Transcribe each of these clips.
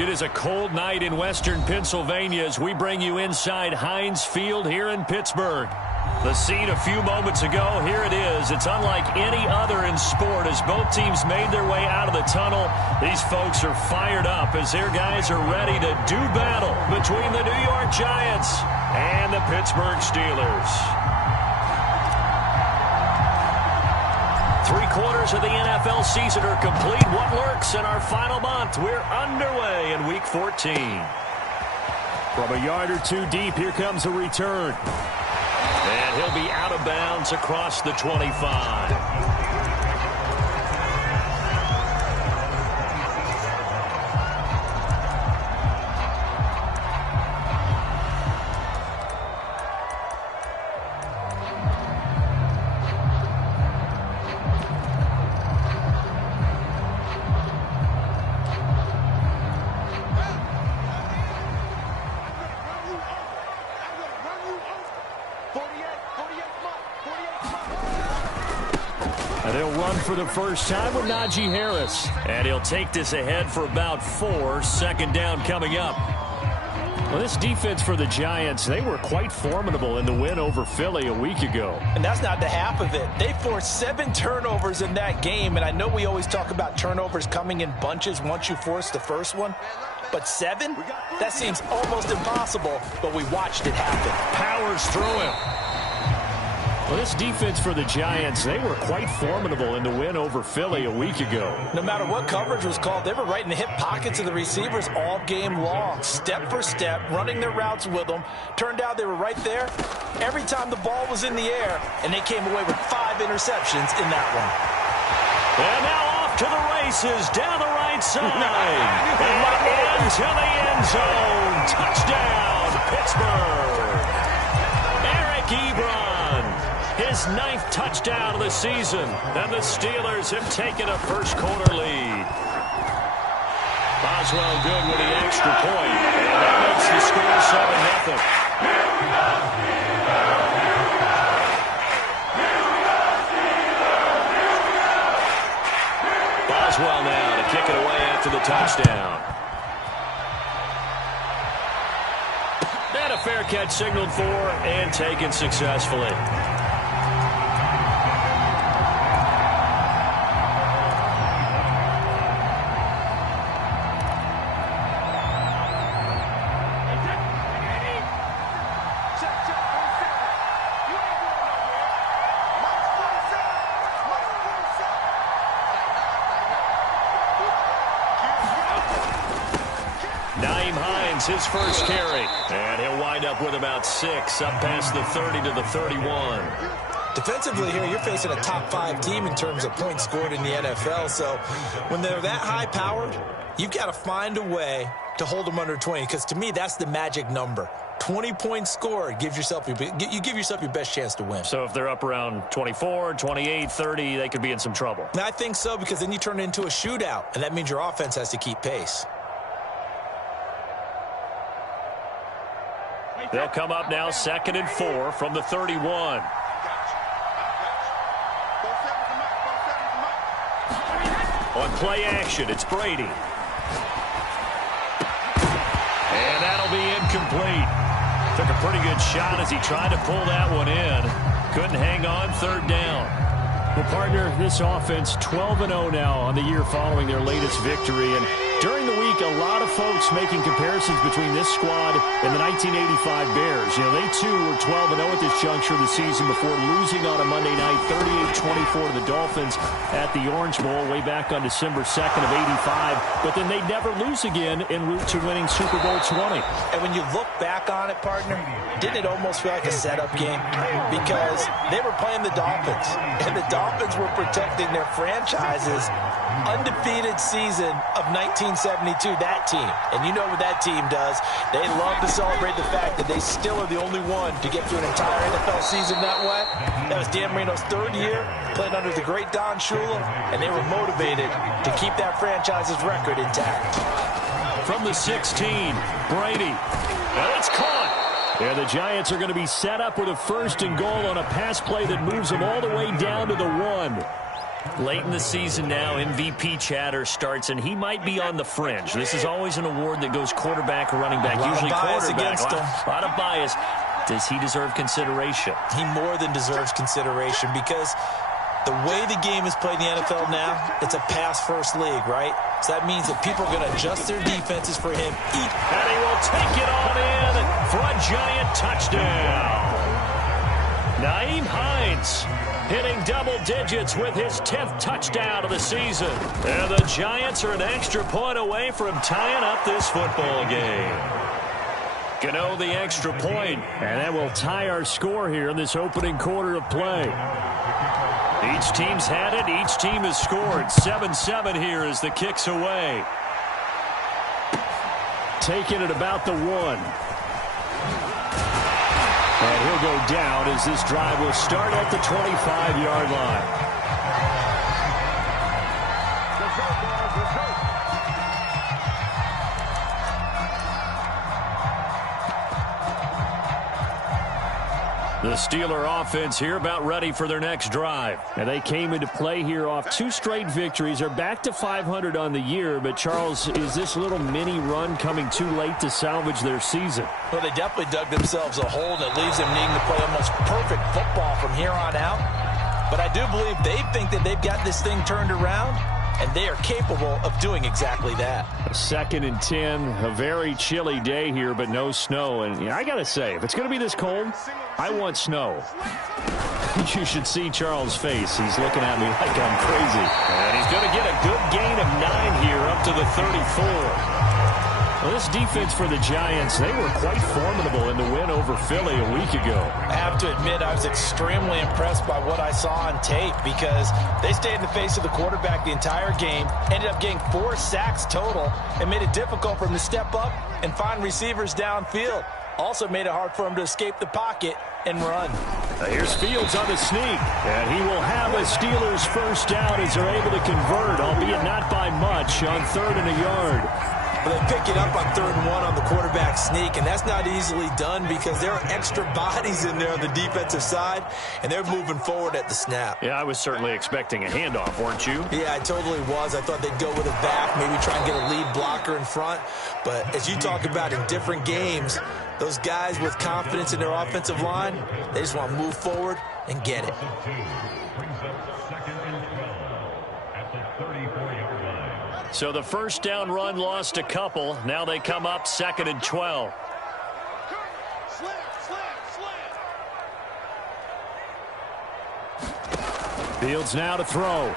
It is a cold night in western Pennsylvania as we bring you inside Heinz Field here in Pittsburgh. The scene a few moments ago, here it is. It's unlike any other in sport as both teams made their way out of the tunnel. These folks are fired up as their guys are ready to do battle between the New York Giants and the Pittsburgh Steelers. 3/4 of the NFL season are complete. What lurks in our final month? We're underway in Week 14. From a yard or two deep, here comes a return. And he'll be out of bounds across the 25. And he'll run for the first time with Najee Harris. And he'll take this ahead for about 4. Second down coming up. Well, this defense for the Giants, they were quite formidable in the win over Philly a week ago. And that's not the half of it. They forced 7 turnovers in that game. And I know we always talk about turnovers coming in bunches once you force the first one. But 7? That seems almost impossible. But we watched it happen. Powers through him. Well, this defense for the Giants, they were quite formidable in the win over Philly a week ago. No matter what coverage was called, they were right in the hip pockets of the receivers all game long. Step for step, running their routes with them. Turned out they were right there every time the ball was in the air, and they came away with 5 interceptions in that one. And now off to the races down the right side. And into the end zone. Touchdown, Pittsburgh. Eric Ebron. His 9th touchdown of the season, and the Steelers have taken a first-quarter lead. Boswell good with the extra point, and that makes the score 7-0. Boswell now to kick it away after the touchdown. And a fair catch signaled for and taken successfully. His first carry, and he'll wind up with about 6 up past the 30 to the 31. Defensively here, you're facing a top 5 team in terms of points scored in the NFL, so when they're that high powered, you've got to find a way to hold them under 20, because to me that's the magic number. 20 points scored gives yourself you give yourself your best chance to win. So if they're up around 24, 28, 30, they could be in some trouble. And I think so, because then you turn it into a shootout, and that means your offense has to keep pace. They'll come up now 2nd and 4 from the 31. On play action, it's Brady. And that'll be incomplete. Took a pretty good shot as he tried to pull that one in. Couldn't hang on, 3rd down. Well, partner, this offense 12-0 now on the year following their latest victory. And during the week, a lot of folks making comparisons between this squad and the 1985 Bears. You know, they too were 12-0 at this juncture of the season before losing on a Monday night 38-24 to the Dolphins at the Orange Bowl way back on December 2nd of 85. But then they'd never lose again en route to winning Super Bowl 20. And when you look back on it, partner, didn't it almost feel like a setup game? Because they were playing the Dolphins, and the Dolphins were protecting their franchise's undefeated season of 1972, that team. And you know what that team does. They love to celebrate the fact that they still are the only one to get through an entire NFL season that way. That was Dan Marino's 3rd year, playing under the great Don Shula, and they were motivated to keep that franchise's record intact. From the 16, Brady. And it's caught. Yeah, the Giants are going to be set up with a 1st and goal on a pass play that moves them all the way down to the 1. Late in the season now, MVP chatter starts, and he might be on the fringe. This is always an award that goes quarterback or running back, usually quarterback. A lot of bias. Does he deserve consideration? He more than deserves consideration because the way the game is played in the NFL now, it's a pass-first league, right? So that means that people are going to adjust their defenses for him. And he will take it on in for a giant touchdown. Nyheim Hines hitting double digits with his 10th touchdown of the season. And the Giants are an extra point away from tying up this football game. Gano the extra point. And that will tie our score here in this opening quarter of play. Each team's had it. Each team has scored. 7-7 here as the kick's away. Taking it about the 1. And he'll go down as this drive will start at the 25-yard line. The Steeler offense here about ready for their next drive. And they came into play here off 2 straight victories. They're back to 500 on the year. But, Charles, is this little mini run coming too late to salvage their season? Well, they definitely dug themselves a hole that leaves them needing to play almost perfect football from here on out. But I do believe they think that they've got this thing turned around, and they are capable of doing exactly that. 2nd and 10, a very chilly day here, but no snow. And I got to say, if it's going to be this cold, I want snow. You should see Charles' face. He's looking at me like I'm crazy. And he's going to get a good gain of 9 here up to the 34. Well, this defense for the Giants, they were quite formidable in the win over Philly a week ago. I have to admit, I was extremely impressed by what I saw on tape because they stayed in the face of the quarterback the entire game, ended up getting 4 sacks total, and made it difficult for him to step up and find receivers downfield. Also made it hard for him to escape the pocket and run. Here's Fields on the sneak, and he will have a Steelers first down as they're able to convert, albeit not by much, on 3rd and a yard. But they pick it up on 3rd and 1 on the quarterback sneak, and that's not easily done because there are extra bodies in there on the defensive side, and they're moving forward at the snap. Yeah, I was certainly expecting a handoff, weren't you? Yeah, I totally was. I thought they'd go with a back, maybe try and get a lead blocker in front. But as you talk about in different games, those guys with confidence in their offensive line, they just want to move forward and get it. So the first down run lost a couple. Now they come up 2nd and 12. Fields now to throw.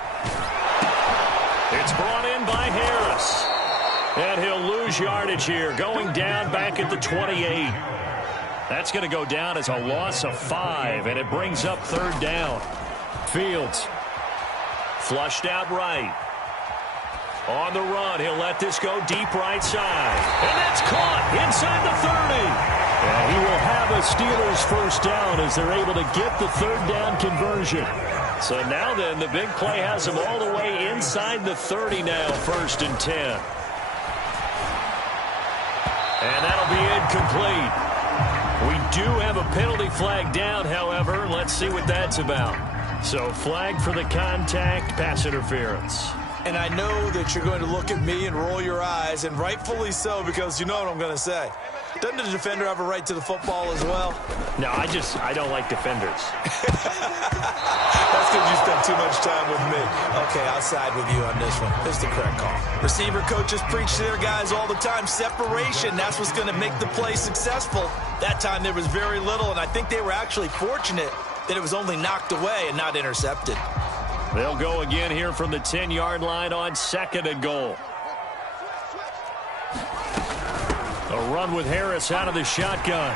It's brought in by Harris. And he'll lose yardage here, going down back at the 28. That's going to go down as a loss of 5, and it brings up 3rd down. Fields. Flushed out right. On the run, he'll let this go deep right side. And that's caught inside the 30. And he will have a Steelers first down as they're able to get the 3rd down conversion. So now then, the big play has them all the way inside the 30 now, 1st and 10. And that'll be incomplete. We do have a penalty flag down, however. Let's see what that's about. So flag for the contact, pass interference. And I know that you're going to look at me and roll your eyes, and rightfully so, because you know what I'm going to say. Doesn't the defender have a right to the football as well? No, I don't like defenders. That's because you spend too much time with me. Okay, I'll side with you on this one. This is the correct call. Receiver coaches preach to their guys all the time. Separation, that's what's going to make the play successful. That time there was very little, and I think they were actually fortunate that it was only knocked away and not intercepted. They'll go again here from the 10-yard line on 2nd and goal. A run with Harris out of the shotgun.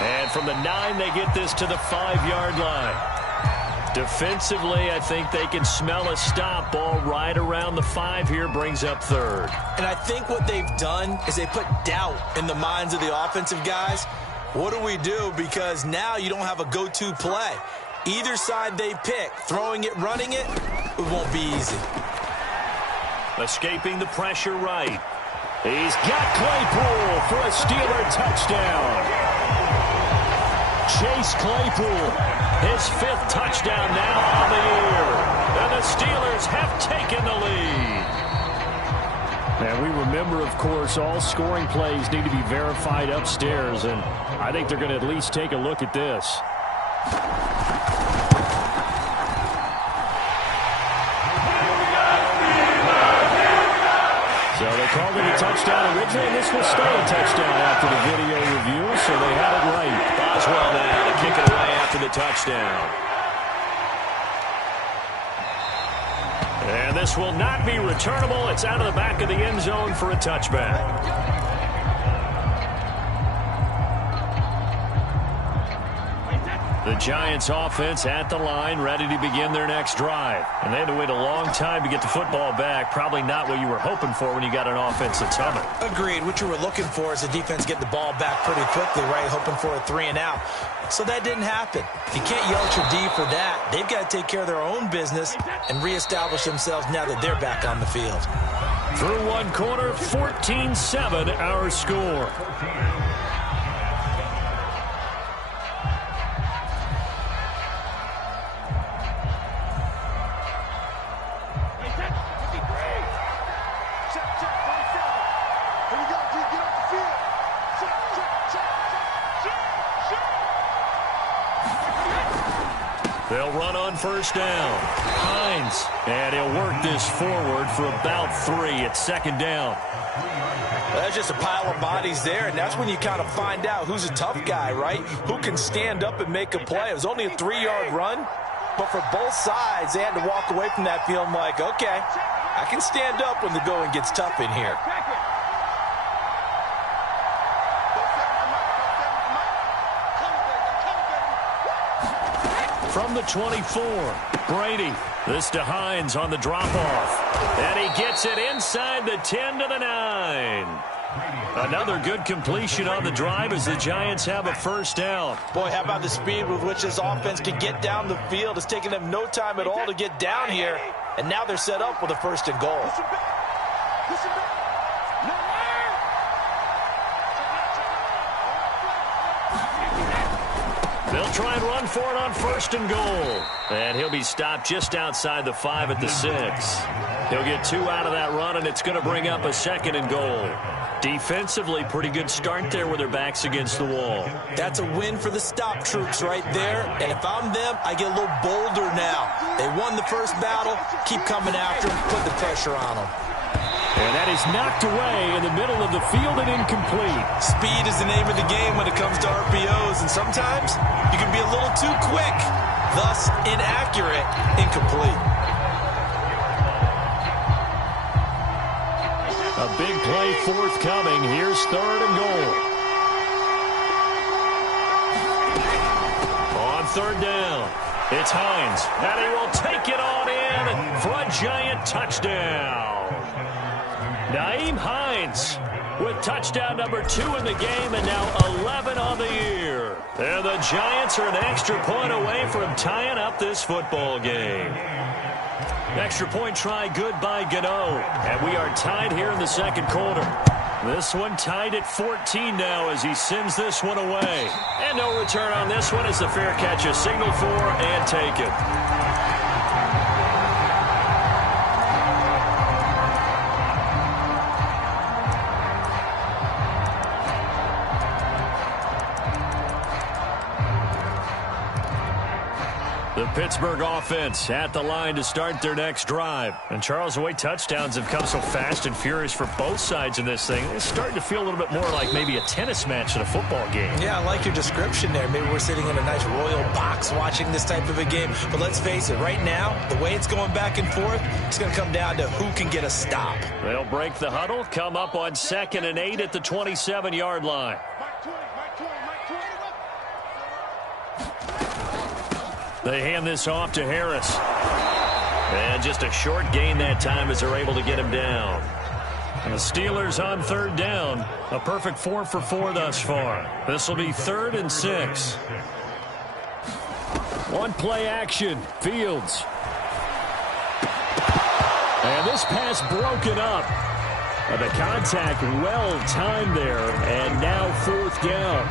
And from the 9, they get this to the 5-yard line. Defensively, I think they can smell a stop. Ball right around the 5 here, brings up 3rd. And I think what they've done is they put doubt in the minds of the offensive guys. What do we do? Because now you don't have a go-to play. Either side they pick, throwing it, running it, it won't be easy. Escaping the pressure right. He's got Claypool for a Steeler touchdown. Chase Claypool, his 5th touchdown now on the year. And the Bears have taken the lead. And we remember, of course, all scoring plays need to be verified upstairs, and I think they're going to at least take a look at this. So they called it a touchdown originally, and this will stay a touchdown after the video review, so they had it right. Boswell now to kick it away after the touchdown. And this will not be returnable. It's out of the back of the end zone for a touchback. The Giants offense at the line, ready to begin their next drive. And they had to wait a long time to get the football back. Probably not what you were hoping for when you got an offense that's humming. Agreed. What you were looking for is the defense getting the ball back pretty quickly, right? Hoping for a 3 and out. So that didn't happen. You can't yell at your D for that. They've got to take care of their own business and reestablish themselves now that they're back on the field. Through one quarter, 14-7 our score. They'll run on first down. Hines, and he'll work this forward for about 3. It's second down. That's just a pile of bodies there, and that's when you kind of find out who's a tough guy, right? Who can stand up and make a play. It was only a 3-yard run, but for both sides, they had to walk away from that feeling like, okay, I can stand up when the going gets tough in here. From the 24, Brady. This to Hines on the drop-off. And he gets it inside the 10 to the 9. Another good completion on the drive as the Giants have a first down. Boy, how about the speed with which this offense can get down the field? It's taken them no time at all to get down here. And now they're set up with a first and goal. They'll try and run for it on first and goal. And he'll be stopped just outside the 5 at the 6. He'll get 2 out of that run, and it's going to bring up a second and goal. Defensively, pretty good start there with their backs against the wall. That's a win for the stop troops right there. And if I'm them, I get a little bolder now. They won the first battle. Keep coming after them. Put the pressure on them. And that is knocked away in the middle of the field and incomplete. Speed is the name of the game when it comes to RPOs, and sometimes you can be a little too quick, thus inaccurate, incomplete. A big play forthcoming. Here's third and goal. On third down, it's Hines, and he will take it on in for a Giant touchdown. Nyheim Hines with touchdown number 2 in the game and now 11 on the year. And the Giants are an extra point away from tying up this football game. Extra point try good by Gano. And we are tied here in the second quarter. This one tied at 14 now as he sends this one away. And no return on this one as the fair catch is signaled for and taken. The Pittsburgh offense at the line to start their next drive. And Charles, the way touchdowns have come so fast and furious for both sides in this thing, it's starting to feel a little bit more like maybe a tennis match in a football game. Yeah, I like your description there. Maybe we're sitting in a nice royal box watching this type of a game. But let's face it, right now, the way it's going back and forth, it's going to come down to who can get a stop. They'll break the huddle, come up on 2nd and 8 at the 27-yard line. They hand this off to Harris. And just a short gain that time as they're able to get him down. And the Steelers on third down. A perfect 4 for 4 thus far. This will be 3rd and 6. One play action. Fields. And this pass broken up. The contact well timed there. And now 4th down.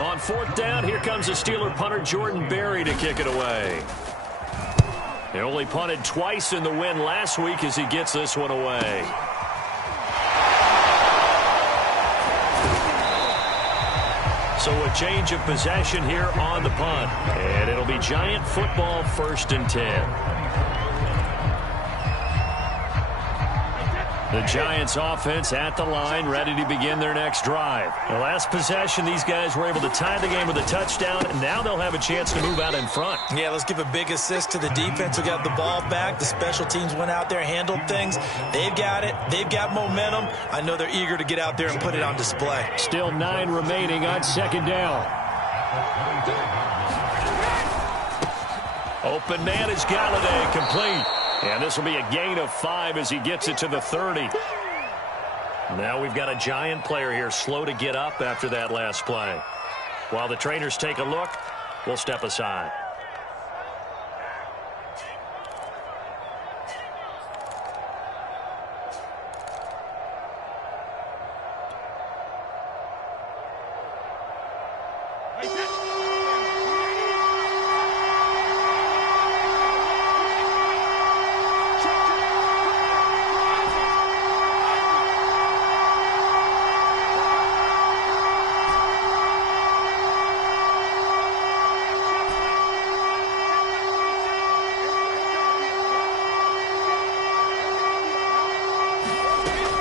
On 4th down, here comes the Steeler punter Jordan Berry to kick it away. He only punted twice in the win last week as he gets this one away. So a change of possession here on the punt. And it'll be Giant football, 1st and 10. The Giants offense at the line, ready to begin their next drive. The last possession, these guys were able to tie the game with a touchdown, and now they'll have a chance to move out in front. Yeah, let's give a big assist to the defense who got the ball back. The special teams went out there, handled things. They've got it. They've got momentum. I know they're eager to get out there and put it on display. Still 9 remaining on 2nd down. Open man is Galladay, complete. And this will be a gain of 5 as he gets it to the 30. Now we've got a Giant player here slow to get up after that last play. While the trainers take a look, we'll step aside.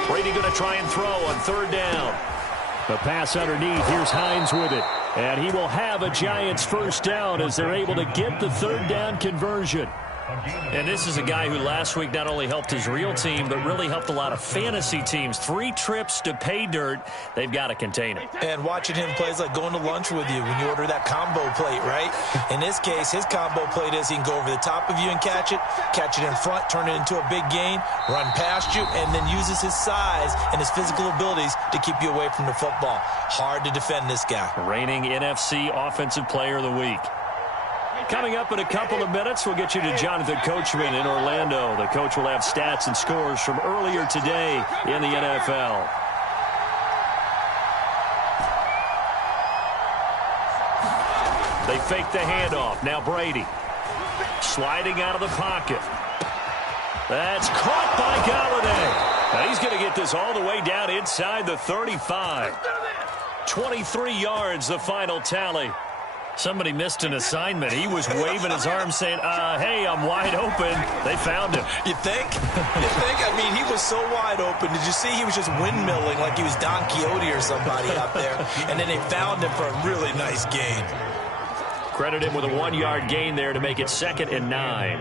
Brady going to try and throw on 3rd down. The pass underneath. Here's Hines with it. And he will have a Giants 1st down as they're able to get the 3rd down conversion. And this is a guy who last week not only helped his real team, but really helped a lot of fantasy teams. 3 trips to pay dirt. They've got to contain him. And watching him play is like going to lunch with you when you order that combo plate, right? In this case, his combo plate is he can go over the top of you and catch it in front, turn it into a big gain, run past you, and then uses his size and his physical abilities to keep you away from the football. Hard to defend this guy. Reigning NFC Offensive Player of the Week. Coming up in a couple of minutes, we'll get you to Jonathan Coachman in Orlando. The coach will have stats and scores from earlier today in the NFL. They fake the handoff. Now Brady. Sliding out of the pocket. That's caught by Galladay. Now he's going to get this all the way down inside the 35. 23 yards, the final tally. Somebody missed an assignment. He was waving his arm saying, hey, I'm wide open. They found him. You think? I mean, he was so wide open. Did you see he was just windmilling like he was Don Quixote or somebody out there? And then they found him for a really nice gain. Credit him with a 1-yard gain there to make it 2nd and 9.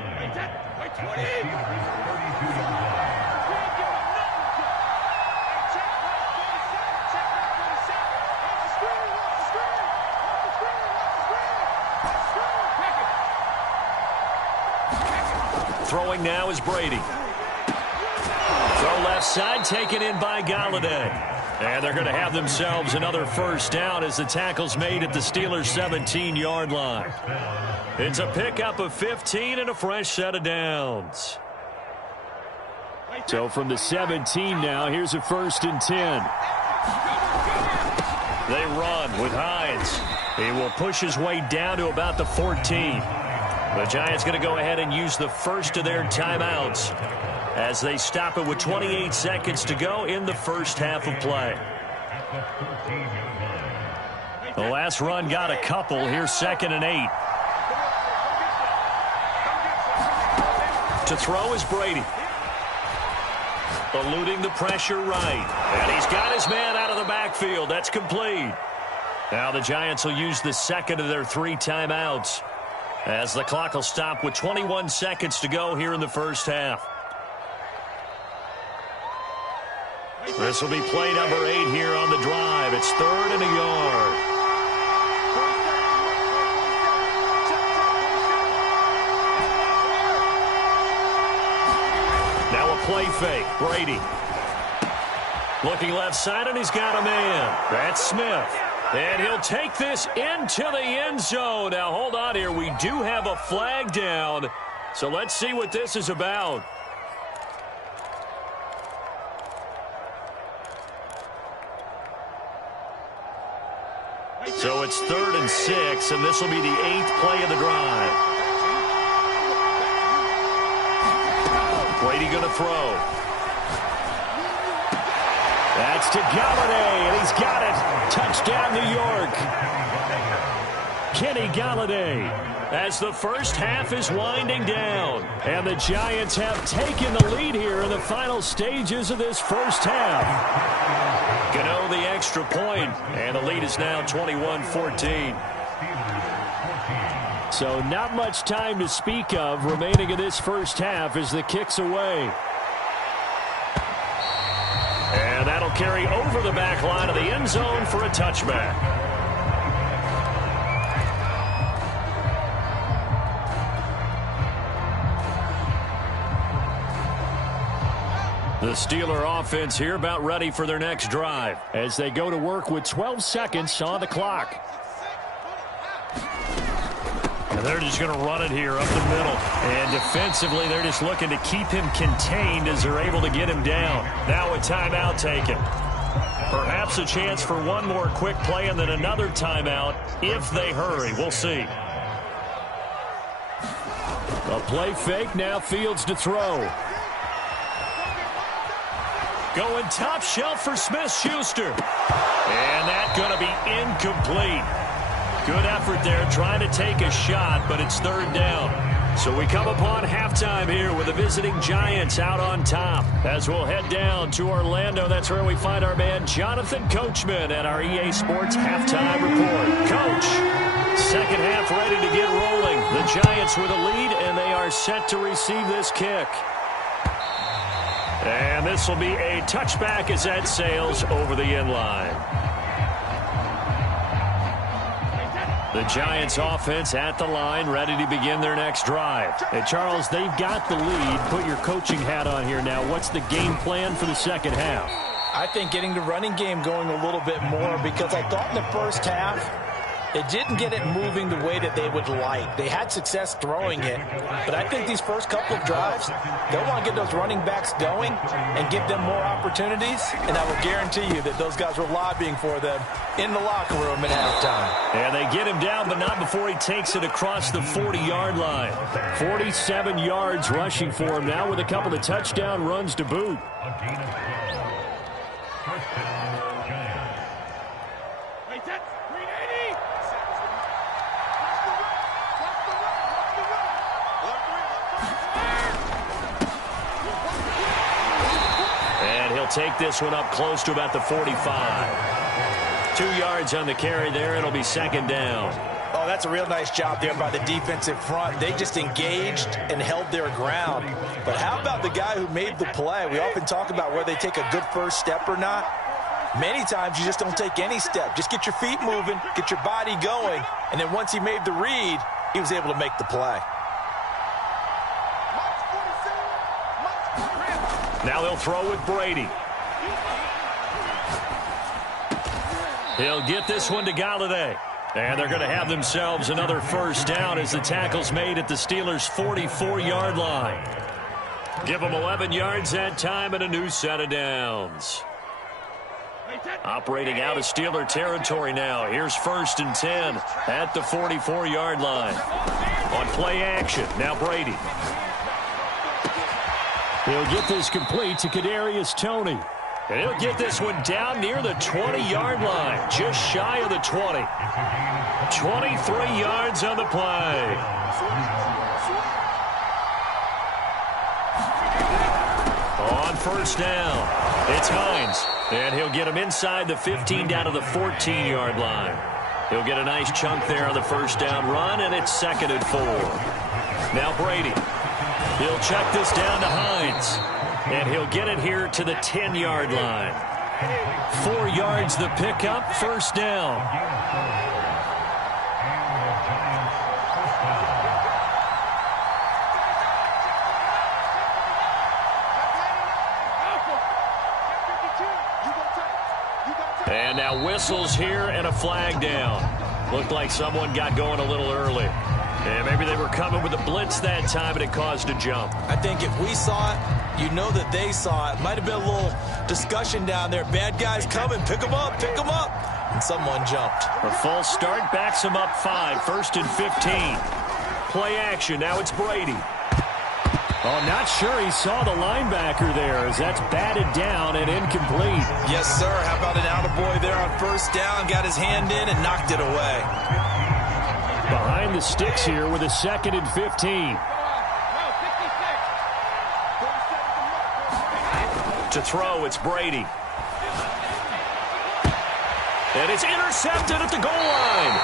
Throwing now is Brady. Throw left side, taken in by Galladay. And they're going to have themselves another 1st down as the tackle's made at the Steelers' 17-yard line. It's a pickup of 15 and a fresh set of downs. So from the 17 now, here's a 1st and 10. They run with Hines. He will push his way down to about the 14. The Giants going to go ahead and use the first of their timeouts as they stop it with 28 seconds to go in the first half of play. The last run got a couple. Here's 2nd and 8. To throw is Brady. Eluding the pressure right. And he's got his man out of the backfield. That's complete. Now the Giants will use the second of their 3 timeouts as the clock will stop with 21 seconds to go here in the first half. This will be play number 8 here on the drive. It's 3rd and a yard. Now a play fake. Brady. Looking left side, and he's got a man. That's Smith. And he'll take this into the end zone. Now, hold on here. We do have a flag down. So let's see what this is about. So it's 3rd and 6, and this will be the 8th play of the drive. Brady going to throw. That's to Galladay, and he's got it. Touchdown, New York. Kenny Galladay, as the first half is winding down. And the Giants have taken the lead here in the final stages of this first half. Gano the extra point, and the lead is now 21-14. So not much time to speak of remaining in this first half as the kick's away. And that'll carry over the back line of the end zone for a touchback. The Steeler offense here about ready for their next drive as they go to work with 12 seconds on the clock. And they're just going to run it here up the middle. And defensively, they're just looking to keep him contained as they're able to get him down. Now a timeout taken. Perhaps a chance for one more quick play and then another timeout if they hurry. We'll see. A play fake, now Fields to throw. Going top shelf for Smith-Schuster. And that's going to be incomplete. Good effort there trying to take a shot, but it's third down. So we come upon halftime here with the visiting Giants out on top. As we'll head down to Orlando, that's where we find our man Jonathan Coachman at our EA Sports Halftime Report. Coach, second half ready to get rolling. The Giants with a lead, and they are set to receive this kick. And this will be a touchback as that sails over the end line. The Giants offense at the line, ready to begin their next drive. And Charles, they've got the lead. Put your coaching hat on here now. What's the game plan for the second half? I think getting the running game going a little bit more, because I thought in the first half, it didn't get it moving the way that they would like. They had success throwing it, but I think these first couple of drives, they'll want to get those running backs going and give them more opportunities, and I will guarantee you that those guys were lobbying for them in the locker room at halftime. And they get him down, but not before he takes it across the 40-yard line. 47 yards rushing for him now with a couple of touchdown runs to boot. Take this one up close to about the 45. 2 yards on the carry there. It'll be second down. Oh, that's a real nice job there by the defensive front. They just engaged and held their ground. But how about the guy who made the play? We often talk about whether they take a good first step or not. Many times you just don't take any step. Just get your feet moving, get your body going, and then once he made the read, he was able to make the play. Now they'll throw with Brady. He'll get this one to Galladay. And they're going to have themselves another first down as the tackle's made at the Steelers' 44-yard line. Give them 11 yards that time and a new set of downs. Operating out of Steeler territory now. Here's 1st and 10 at the 44-yard line. On play action, now Brady. He'll get this complete to Kadarius Toney. And he'll get this one down near the 20-yard line, just shy of the 20. 23 yards on the play. On first down, it's Hines. And he'll get him inside the 15 down to the 14-yard line. He'll get a nice chunk there on the first down run, and it's 2nd and 4. Now Brady. He'll check this down to Hines. And he'll get it here to the 10-yard line. 4 yards the pickup, first down. And now whistles here and a flag down. Looked like someone got going a little early. And maybe they were coming with a blitz that time and it caused a jump. I think if we saw it, you know that they saw it. Might have been a little discussion down there. Bad guys coming, pick them up, pick them up. And someone jumped. A false start backs them up 5, 1st and 15. Play action, now it's Brady. Oh, not sure he saw the linebacker there as that's batted down and incomplete. Yes, sir. How about an attaboy there on first down? Got his hand in and knocked it away. Behind the sticks here with a 2nd and 15. To throw, it's Brady. And it's intercepted at the goal line.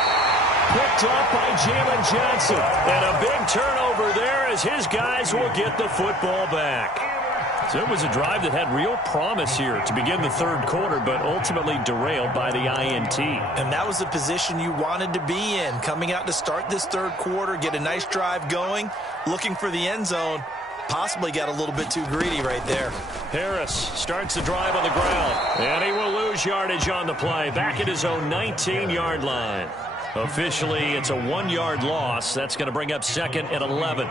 Picked up by Jalen Johnson. And a big turnover there as his guys will get the football back. So it was a drive that had real promise here to begin the third quarter, but ultimately derailed by the INT. And that was the position you wanted to be in. Coming out to start this third quarter, get a nice drive going, looking for the end zone. Possibly got a little bit too greedy right there. Harris starts the drive on the ground. And he will lose yardage on the play. Back at his own 19-yard line. Officially, it's a 1-yard loss. That's going to bring up 2nd and 11.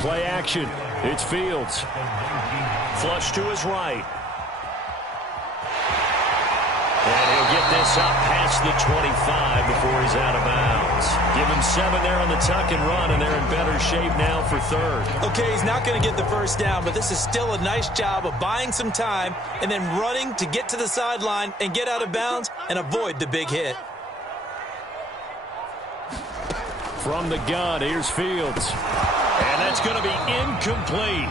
Play action. It's Fields. Flush to his right. And he'll get this up past the 25 before he's out of bounds. Give him 7 there on the tuck and run, and they're in better shape now for third. Okay, he's not going to get the first down, but this is still a nice job of buying some time and then running to get to the sideline and get out of bounds and avoid the big hit. From the gun, here's Fields. And that's going to be incomplete.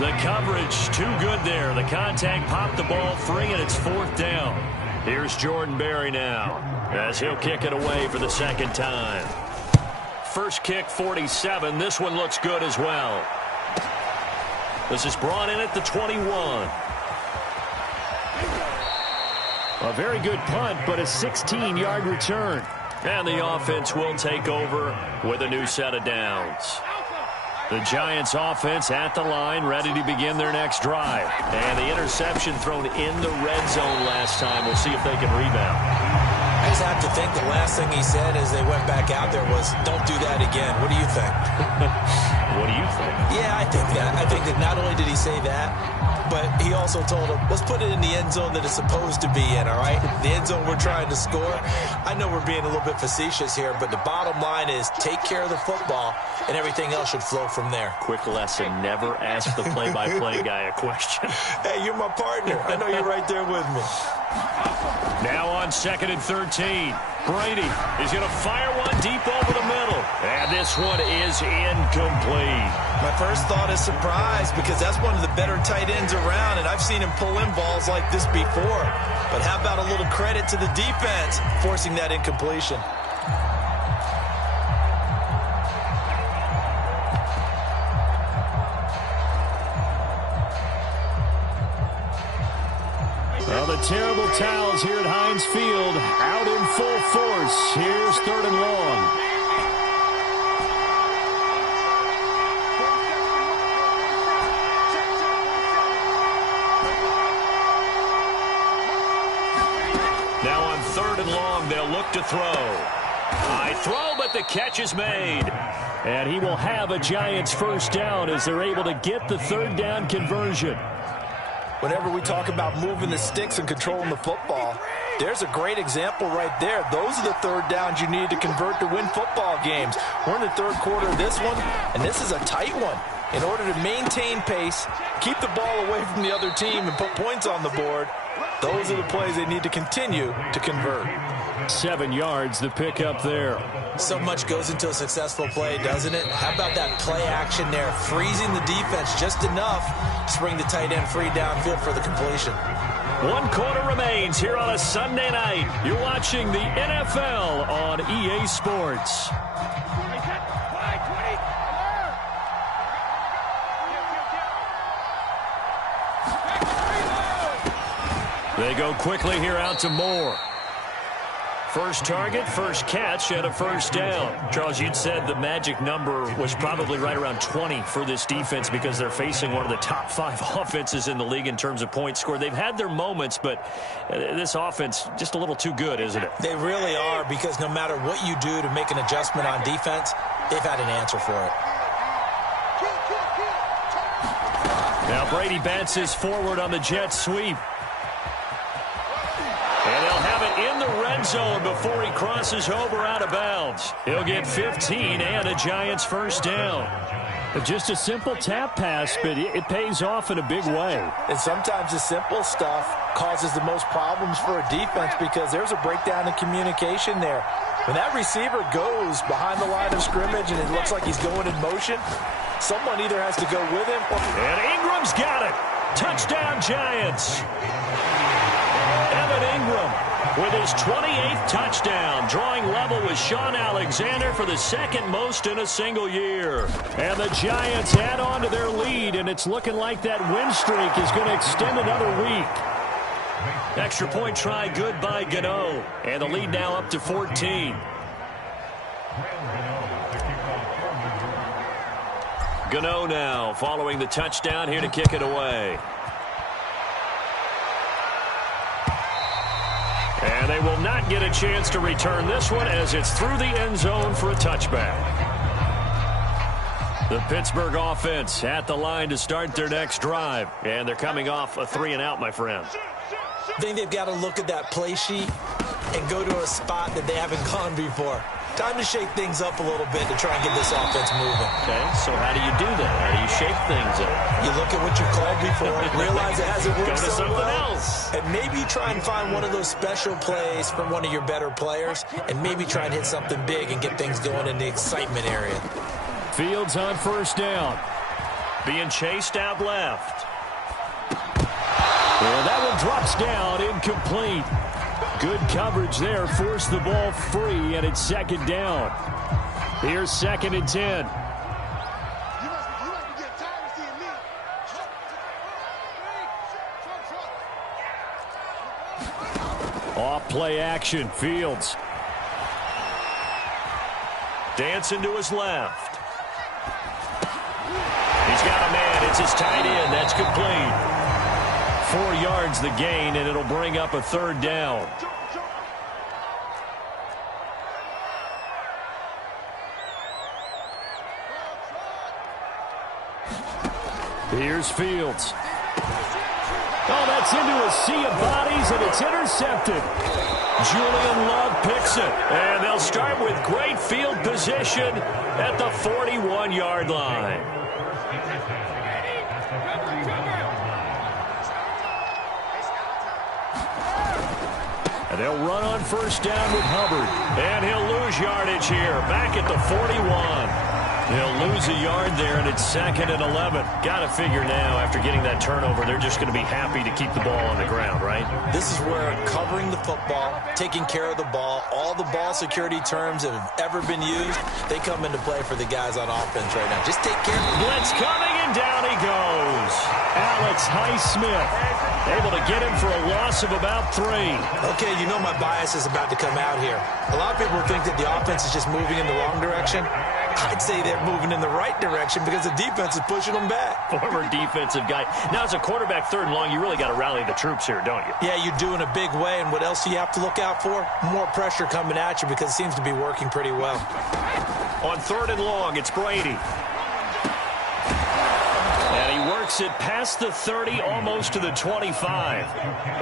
The coverage too good there. The contact popped the ball free, and it's 4th down. Here's Jordan Berry now as he'll kick it away for the 2nd time. First kick, 47. This one looks good as well. This is brought in at the 21. A very good punt, but a 16-yard return. And the offense will take over with a new set of downs. The Giants offense at the line, ready to begin their next drive. And the interception thrown in the red zone last time. We'll see if they can rebound. I just have to think the last thing he said as they went back out there was, don't do that again. What do you think? What do you think? Yeah, I think that. I think that not only did he say that, but he also told him, let's put it in the end zone that it's supposed to be in, all right? The end zone we're trying to score. I know we're being a little bit facetious here, but the bottom line is take care of the football, and everything else should flow from there. Quick lesson, never ask the play-by-play guy a question. Hey, you're my partner. I know you're right there with me. Now on 2nd and 13. Brady is going to fire one deep over the middle. And this one is incomplete. My first thought is surprise because that's one of the better tight ends around, and I've seen him pull in balls like this before. But how about a little credit to the defense forcing that incompletion? Well, the terrible towels here at Heinz Field out in full force. Here's 3rd and long. Now on 3rd and long, they'll look to throw. High throw, but the catch is made. And he will have a Giants first down as they're able to get the 3rd down conversion. Whenever we talk about moving the sticks and controlling the football, there's a great example right there. Those are the 3rd downs you need to convert to win football games. We're in the 3rd quarter of this one, and this is a tight one. In order to maintain pace, keep the ball away from the other team, and put points on the board, those are the plays they need to continue to convert. 7 yards, the pickup there. So much goes into a successful play, doesn't it? How about that play action there, freezing the defense just enough to bring the tight end free downfield for the completion. 1 quarter remains here on a Sunday night. You're watching the NFL on EA Sports. They go quickly here out to Moore. First target, first catch, and a first down. Charles, you'd said the magic number was probably right around 20 for this defense because they're facing one of the top 5 offenses in the league in terms of points scored. They've had their moments, but this offense just a little too good, isn't it? They really are, because no matter what you do to make an adjustment on defense, they've had an answer for it. Now Brady bounces forward on the jet sweep. And they'll have it in the red zone before he crosses over out of bounds. He'll get 15 and a Giants first down. Just a simple tap pass, but it pays off in a big way. And sometimes the simple stuff causes the most problems for a defense because there's a breakdown in communication there. When that receiver goes behind the line of scrimmage and it looks like he's going in motion, someone either has to go with him or... And Ingram's got it. Touchdown, Giants. Evan Ingram with his 28th touchdown, drawing level with Sean Alexander for the second most in a single year. And the Giants add on to their lead, and it's looking like that win streak is going to extend another week. Extra point try good by Gano. And the lead now up to 14. Gano now following the touchdown here to kick it away. And they will not get a chance to return this one as it's through the end zone for a touchback. The Pittsburgh offense at the line to start their next drive. And they're coming off a 3-and-out, my friend. I think they've got to look at that play sheet and go to a spot that they haven't gone before. Time to shake things up a little bit to try and get this offense moving. Okay, so how do you do that? How do you shake things up? You look at what you called before, realize it hasn't worked Go to so something well, else. and maybe try and find one of those special plays from one of your better players, and maybe try and hit something big and get things going in the excitement area. Fields on first down. Being chased out left. Well, that one drops down, incomplete. Good coverage there, forced the ball free, and it's second down. Here's 2nd and 10. Off play action, Fields. Dancing to his left. He's got a man. It's his tight end. That's complete. 4 yards the gain, and it'll bring up a 3rd down. Here's Fields. Oh, that's into a sea of bodies, and it's intercepted. Julian Love picks it, and they'll start with great field position at the 41-yard line. And they'll run on first down with Hubbard. And he'll lose yardage here, back at the 41. He'll lose a yard there, and it's 2nd and 11. Got to figure now, after getting that turnover, they're just going to be happy to keep the ball on the ground, right? This is where covering the football, taking care of the ball, all the ball security terms that have ever been used, they come into play for the guys on offense right now. Just take care of the blitz coming, and down he goes. Alex Highsmith able to get him for a loss of about 3. Okay, you know my bias is about to come out here. A lot of people think that the offense is just moving in the wrong direction. I'd say they're moving in the right direction because the defense is pushing them back. Former defensive guy. Now, as a quarterback 3rd and long, you really got to rally the troops here, don't you? Yeah, you do in a big way. And what else do you have to look out for? More pressure coming at you because it seems to be working pretty well. On 3rd and long, it's Brady. And he works it past the 30, almost to the 25.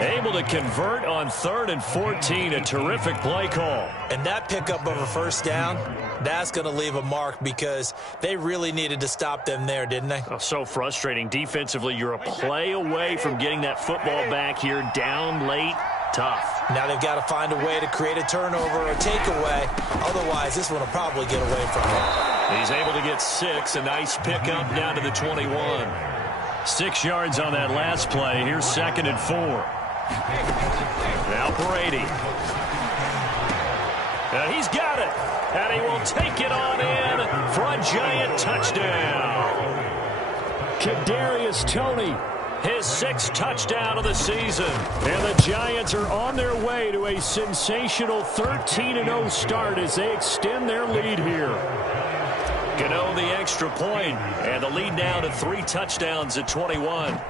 Able to convert on 3rd and 14. A terrific play call. And that pickup of a first down, that's going to leave a mark because they really needed to stop them there, didn't they? Oh, so frustrating. Defensively, you're a play away from getting that football back here, down late. Tough. Now they've got to find a way to create a turnover or a takeaway. Otherwise, this one will probably get away from him. He's able to get 6. A nice pickup down to the 21. 6 yards on that last play. Here's 2nd and 4. Now Brady. And he's got it. And he will take it on in for a Giant touchdown. Kadarius Toney. His 6th touchdown of the season. And the Giants are on their way to a sensational 13-0 start as they extend their lead here. Gano the extra point, and the lead now to 3 touchdowns at 21.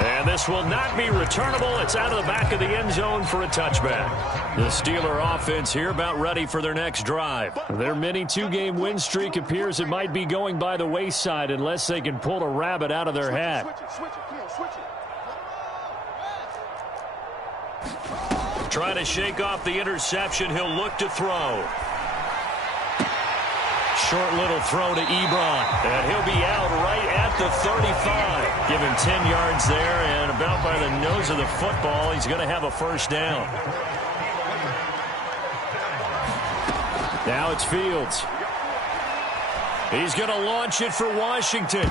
And this will not be returnable. It's out of the back of the end zone for a touchback. The Steeler offense here about ready for their next drive. Their mini 2-game win streak appears it might be going by the wayside unless they can pull a rabbit out of their hat. Trying to shake off the interception. He'll look to throw. short little throw to Ebron. And he'll be out right at the 35. Give him 10 yards there, and about by the nose of the football, he's going to have a first down. Now it's Fields. He's going to launch it for Washington.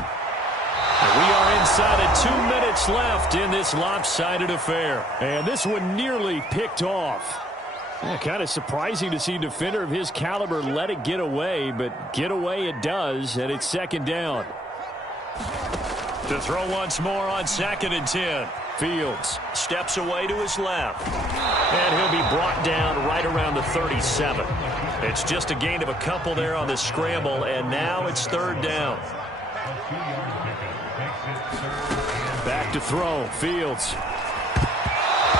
And we are inside of 2 minutes left in this lopsided affair. And this one nearly picked off. Yeah, kind of surprising to see a defender of his caliber let it get away, but get away it does, and it's second down. To throw once more on 2nd and 10. Fields steps away to his left. And he'll be brought down right around the 37. It's just a gain of a couple there on the scramble, and now it's 3rd down. Back to throw. Fields.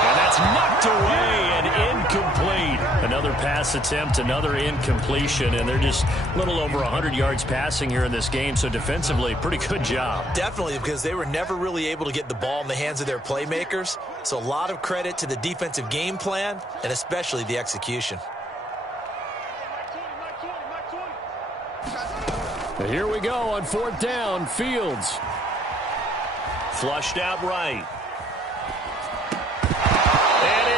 And that's knocked away and incomplete. Another pass attempt, another incompletion, and they're just a little over 100 yards passing here in this game, so defensively, pretty good job. Definitely, because they were never really able to get the ball in the hands of their playmakers, so a lot of credit to the defensive game plan and especially the execution. And here we go on 4th down. Fields. Flushed out right.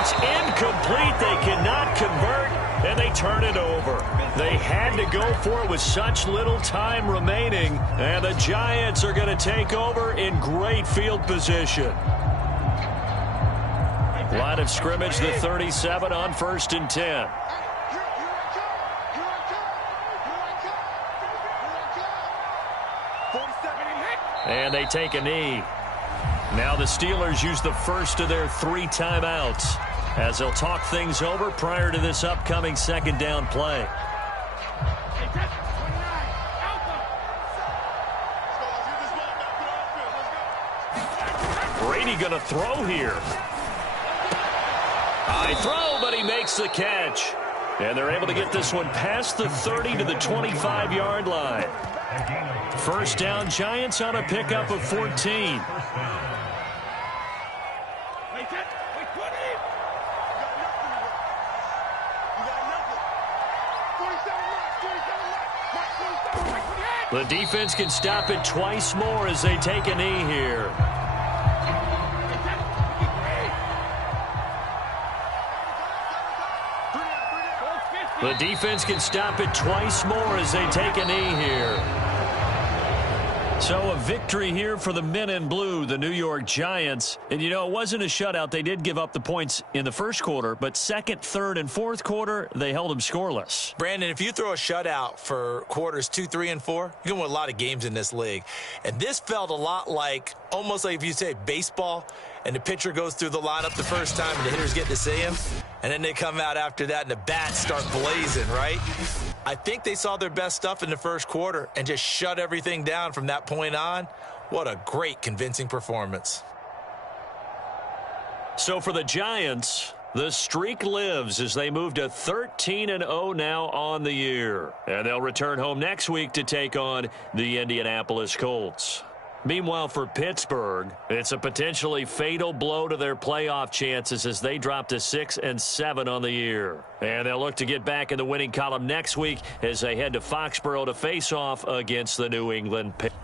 It's incomplete. They cannot convert, and they turn it over. They had to go for it with such little time remaining, and the Giants are going to take over in great field position. Line of scrimmage, the 37 on 1st and 10. And they take a knee. Now the Steelers use the first of their 3 timeouts as they'll talk things over prior to this upcoming 2nd down play. Brady going to throw here. High throw, but he makes the catch. And they're able to get this one past the 30 to the 25-yard line. First down, Giants on a pickup of 14. The defense can stop it twice more as they take a knee here. The defense can stop it twice more as they take a knee here. So a victory here for the men in blue, the New York Giants. And, you know, it wasn't a shutout. They did give up the points in the first quarter, but 2nd, 3rd, and 4th quarter, they held them scoreless. Brandon, if you throw a shutout for quarters 2, 3, and 4, you can win a lot of games in this league. And this felt a lot like, almost like if you say baseball, and the pitcher goes through the lineup the first time and the hitters get to see him, and then they come out after that and the bats start blazing, right? I think they saw their best stuff in the first quarter and just shut everything down from that point on. What a great, convincing performance. So for the Giants, the streak lives as they move to 13-0 now on the year. And they'll return home next week to take on the Indianapolis Colts. Meanwhile, for Pittsburgh, it's a potentially fatal blow to their playoff chances as they drop to 6-7 on the year. And they'll look to get back in the winning column next week as they head to Foxborough to face off against the New England Patriots.